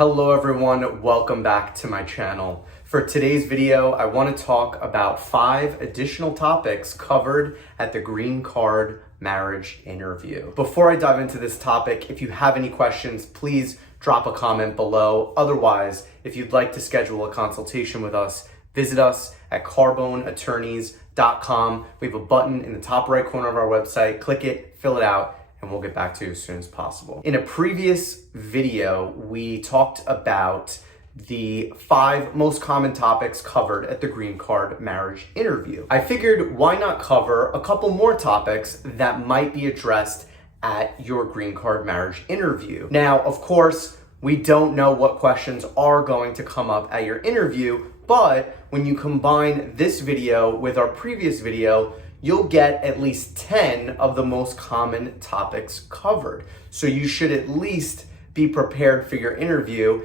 Hello everyone, welcome back to my channel. For today's video, I want to talk about 5 additional topics covered at the green card marriage interview. Before I dive into this topic, if you have any questions, please drop a comment below. Otherwise, if you'd like to schedule a consultation with us, visit us at carboneattorneys.com. We have a button in the top right corner of our website. Click it, fill it out, and we'll get back to you as soon as possible. In a previous video, we talked about the 5 most common topics covered at the green card marriage interview. I figured why not cover a couple more topics that might be addressed at your green card marriage interview. Now, of course, we don't know what questions are going to come up at your interview, but when you combine this video with our previous video, you'll get at least 10 of the most common topics covered. So you should at least be prepared for your interview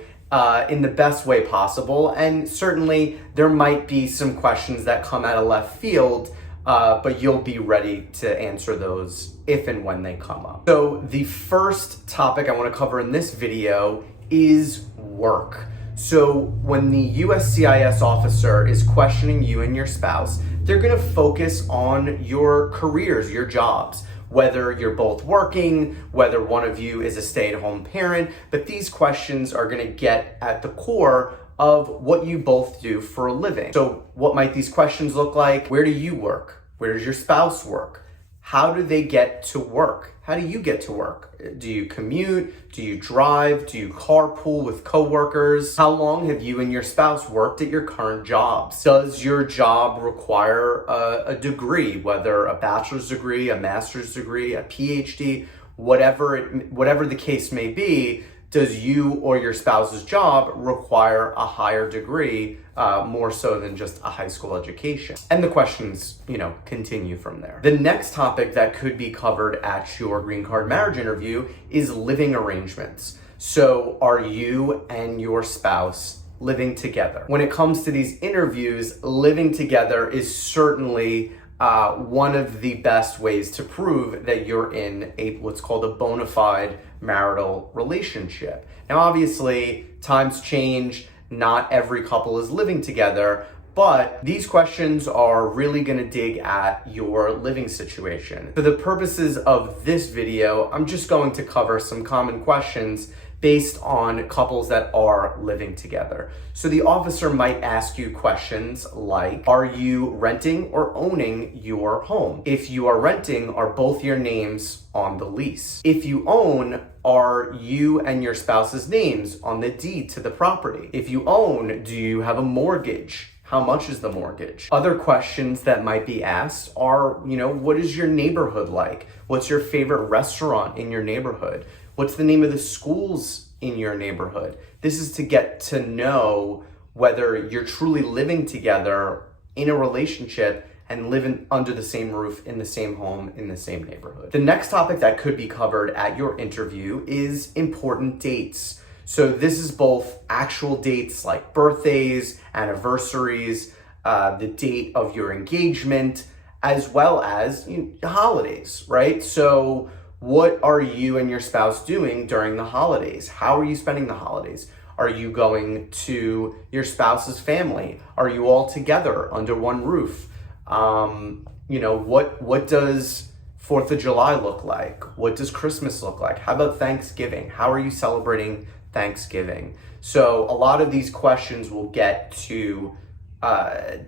in the best way possible. And certainly there might be some questions that come out of left field, but you'll be ready to answer those if and when they come up. So the first topic I want to cover in this video is work. So when the USCIS officer is questioning you and your spouse, they're going to focus on your careers, your jobs, whether you're both working, whether one of you is a stay-at-home parent, but these questions are going to get at the core of what you both do for a living. So what might these questions look like? Where do you work? Where does your spouse work? How do they get to work? How do you get to work? Do you commute? Do you drive? Do you carpool with coworkers? How long have you and your spouse worked at your current jobs? Does your job require a degree, whether a bachelor's degree, a master's degree, a PhD, whatever the case may be? Does you or your spouse's job require a higher degree, more so than just a high school education? And the questions, continue from there. The next topic that could be covered at your green card marriage interview is living arrangements. So are you and your spouse living together? When it comes to these interviews, living together is certainly one of the best ways to prove that you're in what's called a bona fide marital relationship. Now, obviously, times change. Not every couple is living together, but these questions are really going to dig at your living situation. For the purposes of this video, I'm just going to cover some common questions based on couples that are living together. So the officer might ask you questions like, are you renting or owning your home? If you are renting, are both your names on the lease? If you own, are you and your spouse's names on the deed to the property? If you own, do you have a mortgage? How much is the mortgage? Other questions that might be asked are, what is your neighborhood like? What's your favorite restaurant in your neighborhood? What's the name of the schools in your neighborhood? This is to get to know whether you're truly living together in a relationship and living under the same roof, in the same home, in the same neighborhood. The next topic that could be covered at your interview is important dates. So this is both actual dates like birthdays, anniversaries, the date of your engagement, as well as holidays, right? So what are you and your spouse doing during the holidays? How are you spending the holidays? Are you going to your spouse's family? Are you all together under one roof? What does 4th of July look like? What does Christmas look like? How about Thanksgiving? How are you celebrating Thanksgiving? So a lot of these questions will get to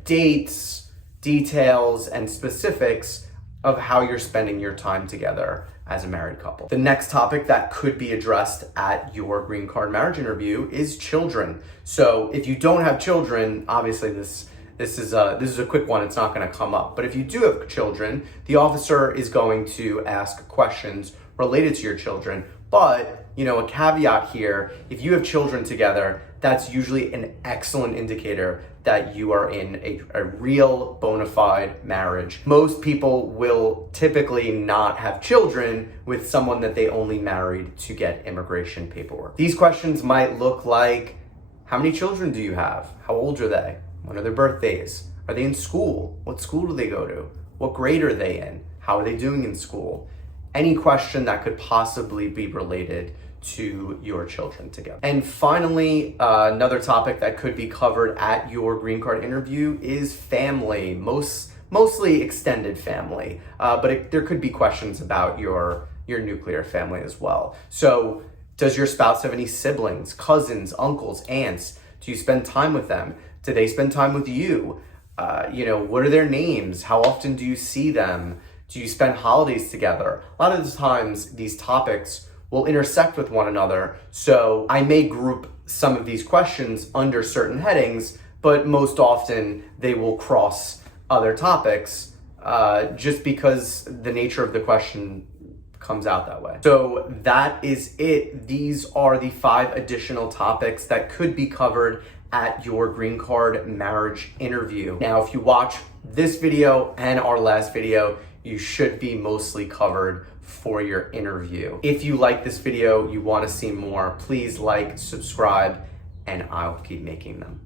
dates, details, and specifics of how you're spending your time together as a married couple. The next topic that could be addressed at your green card marriage interview is children. So if you don't have children, obviously this is a quick one. It's not going to come up. But if you do have children, the officer is going to ask questions related to your children. But a caveat here: if you have children together, that's usually an excellent indicator that you are in a real bona fide marriage. Most people will typically not have children with someone that they only married to get immigration paperwork. These questions might look like, how many children do you have? How old are they? When are their birthdays? Are they in school? What school do they go to? What grade are they in? How are they doing in school? Any question that could possibly be related to your children together. And finally, another topic that could be covered at your green card interview is family, mostly extended family, but there could be questions about your nuclear family as well. So does your spouse have any siblings, cousins, uncles, aunts? Do you spend time with them? Do they spend time with you? What are their names? How often do you see them? Do you spend holidays together? A lot of the times these topics will intersect with one another. So I may group some of these questions under certain headings, but most often they will cross other topics just because the nature of the question comes out that way. So that is it. These are the 5 additional topics that could be covered at your green card marriage interview. Now, if you watch this video and our last video, you should be mostly covered for your interview. If you like this video, you want to see more, please like, subscribe, and I'll keep making them.